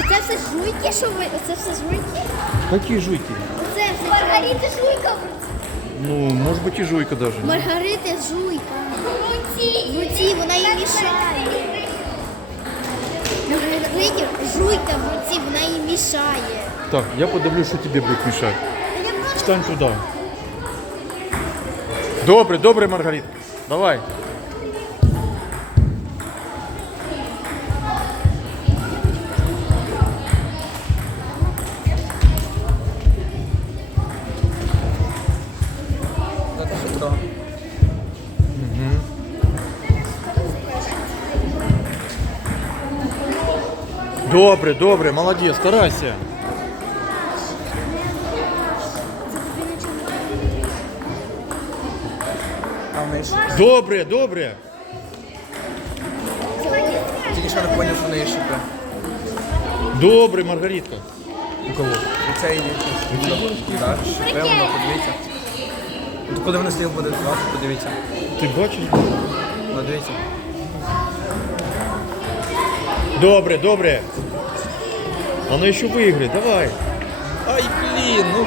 Оце все жуйки, що ви? Оце все жуйки? Какие жуйки? Оце все. Маргарита жуйка. Ну, может быть и жуйка даже. Маргарита жуйка. В руці вона їй мішає. Маргариті жуйка в руці, вона їй мішає. Так, я подивлюсь, що тебе буде мішати. Встань туди. Добре, добре, Маргарита. Давай. Добре, добре, молодець, старайся. Добре, добре. тільки що не поняв, що в неї шипи. Добре, Маргаритка. У кого? І це її Так, воно, подивіться. Куди вони слів буде подивіться. Ти бачиш? Ну, дивіться. Добре, добре. Вона ще виграє, давай. Ай, блін, ну.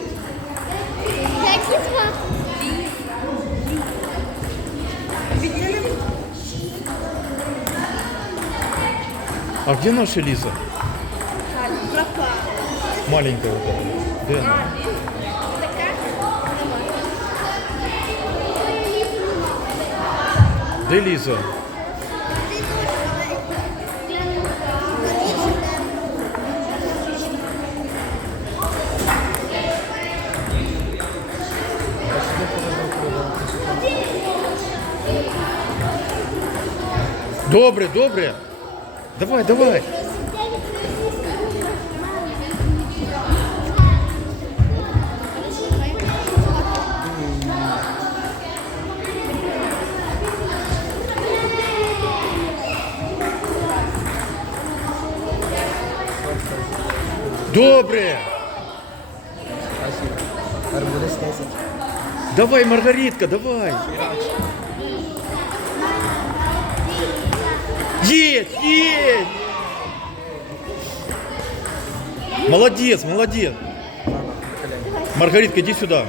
А где наша Лиза? Пропала. Маленькая вот эта. Где она? Де Ліза? Добре, добре. Давай, давай. Добре. Спасибо. Тепер буде 10. Давай, Маргаритка, давай. Есть, есть. Молодец, молодец. Маргаритка, иди сюда.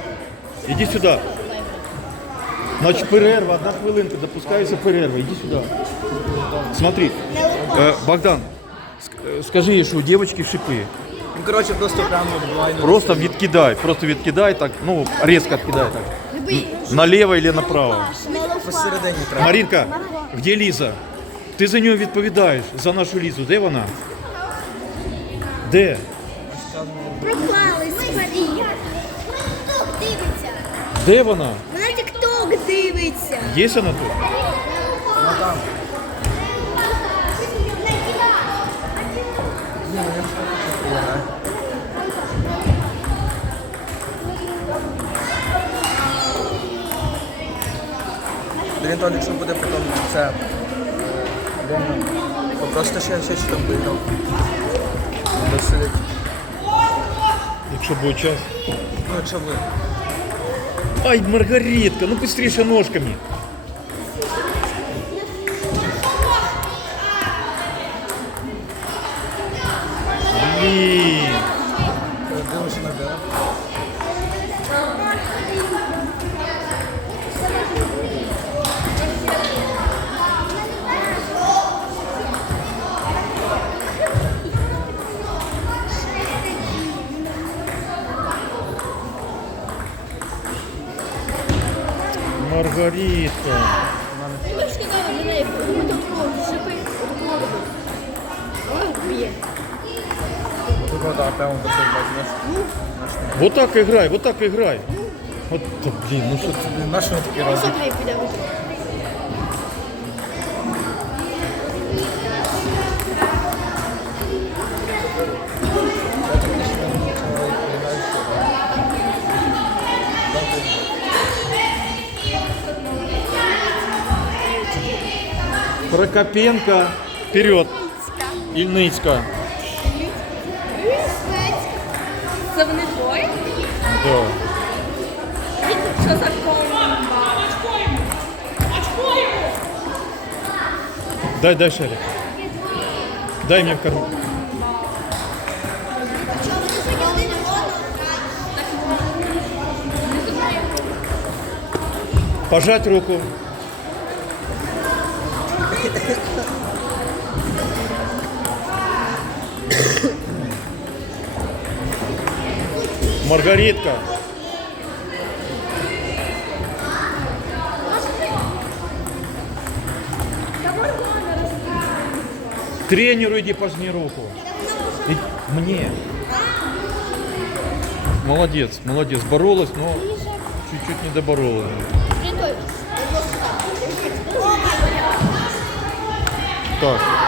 Иди сюда. Значит, перерва, одна хвилинка, допускается перерва. Иди сюда. Смотри, э, Богдан, ск- э, скажи ей, что у девочки шипы. Ну, коротше, просто прямо буває. Просто відкидай, просто відкидай так, ну, резко відкидай так. Налево или направо. Посередині треба. Маринка, где Ліза? Ти за нього відповідаєш, за нашу Лізу. Де вона? Де? Пропали спалі. Тік-ток дивиться. Де вона? Вона тік-ток дивиться. Є вона тут? Ну там. Толік, що буде потім це. е, де він? Попросите ще ще що там виграв. Буде сидіти. Якщо буде час. Ну, якщо ви. Ай, Маргаритка, ну быстріше ножками. Маргаритка. Я б сказала для неї, робити такого шипи, такого робити. Але вб'є. Тут вода, певно, до цього возьмеш. Вот так играй, вот так играй. Вот, да, блин, ну что ты. На що такі Прокопенко, вперед. Ильницка. Це вони двоє? Да. Що за комба? Дай, дай шарик. Дай мне в карман. Пожать руку. Маргаритка. Тренеру иди пожми руку. И- Мне. Молодец, молодец. Боролась, но чуть-чуть не доборолась. Приготуй. Так.